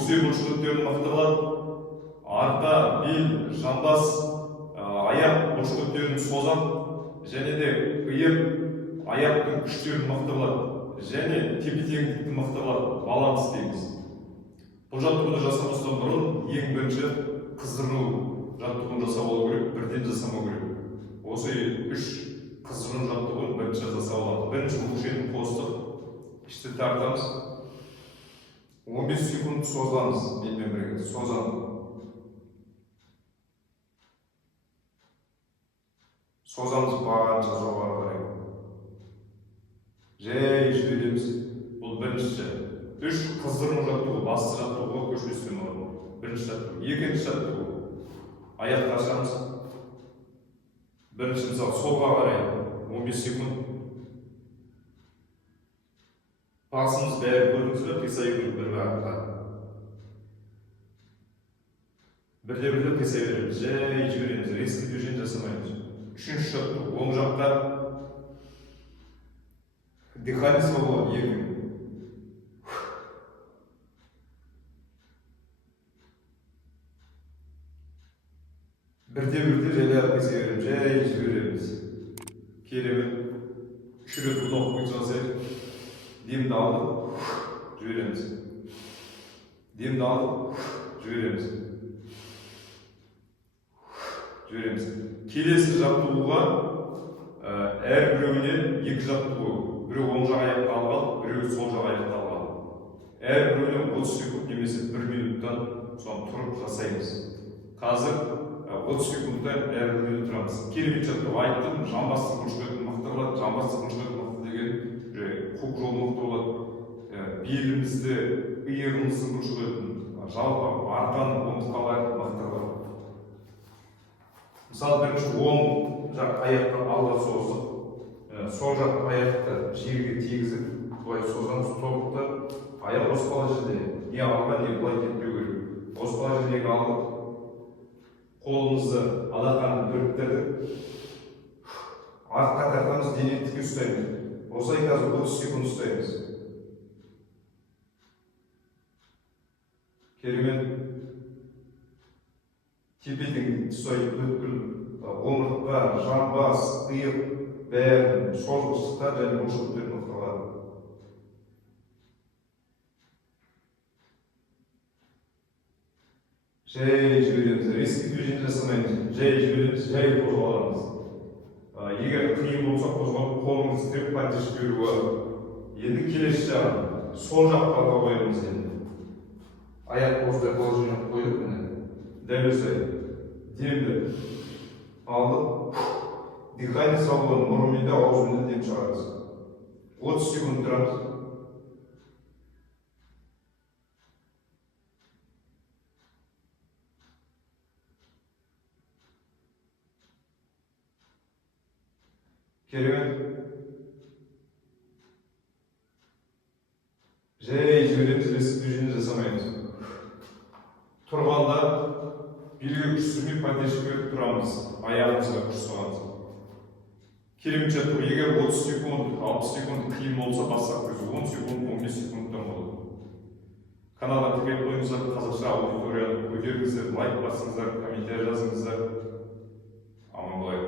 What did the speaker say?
өксек бұлшықеттерін мықты қылады. Арқа, бел, жамбас, аяқ бұлшықеттерін созады және де иық, аяқтың күштерін мықты қылады және тепе-теңдікті мықты қылады. Баланс дейміз. Бұл жаттығуды жасамастан бұрын ең бірінші қыздырыну жаттығуын жасап алу керек, бірден жасамау керек. Осы 3 қыздырыну жаттығуын бірінші жасап алады. Бірінші бұлшықетін қостық, ішті тартамыз. 15 секунд созамыз, менімен бірге созамыз. Созамыз барынша жоғары қарай. Жай жібереміз. Бұл бірінші. 3 қыздырыну жаттығу, басты жаттығуға көшпестен болады. Бірінші жаттығу. Екінші жаттығу. Аяқты ашамыз. Бірінші мысалы солға қарай 15 секунд. Басымыз бәрі көрдіңіз бе? Қисайып бір бағытқа. Бірде қисай береміз. Жай жібереміз. Резкий движение жасамаймыз. Үшінші жаттығу. Оң жақта дыхание свободы. Екі. Бірде жайлар қисай береміз. Жай жібереміз. Керемет. Үш рет бұны оқып жасайық. Демді алдық, жібереміз. Демді алдық, жібереміз. Келесі жаттығуға әрбіреуіне 2 жаттығу. Біреу оң жақ аяқты алып алып, біреу сол жақ аяқты алып алып. Әрбіреуіне 30 секунд немесе 1 минуттан соң тұрып жасаймыз. Қазір 30 секундта әрбіреуіне тұрамыз. Керемет жаттығу айттым, жамбастың бұлшықетін мықты қылады, жамбастың бұлшықетін мықты деген қуық жол мықты болады. Белімізді, иығымыздың бұлшықетін, жалпы арқаның омыртқалары мықты қылады. Мысалы бірінші оң жақ аяқты алға созып, сол жақ аяқты жерге тигізіп, былай созамыз, тобықты аяқ оспалы жерде, не алға, не былай кетпеу керек. Оспалы жердегі алып, қолымызды алақанын біріктірдік, артқа тартамыз, денені тіке ұстаймыз. Осылай қазір 30 секунд ұстаймыз. Керемет. Тепе-теңдікті ұстайық, бүткіл омыртқа, жамбас, иық бәрін созғыштықтар және бұлшықеттерін мықты қылады. Жай жібереміз. Резкий движение жасамаймыз. Жай жібереміз, жай қозғаламыз. Егер қиын болса қозғалып қолыңыз тіреп поддержка беруі. Енді келесі жағын сол жаққа қойымыз енді. Аяқ осылай положение қойдық міне. Дәл осылай. Демді алдық. Дыхание свободы, мұрнында аузында дем шығарыңыз. 30 секунд тұрамыз. Керемет. Жай жібереміз, резкий движение жасамаймыз. Тұрғанда белге күш түсірмей поддержка беріп тұрамыз. Аяғымызға күш соғамыз. Керемет жаттығу. Егер 30 секунд, 60 секунд қиын болса бассақ көзі 10 секунд, 15 секундтан болады. Каналға тіркеліп қойыңыздар, қазақша аудиторияны көтеріңіздер, лайк басыңыздар, комментарий жазыңыздар. Аман болайық.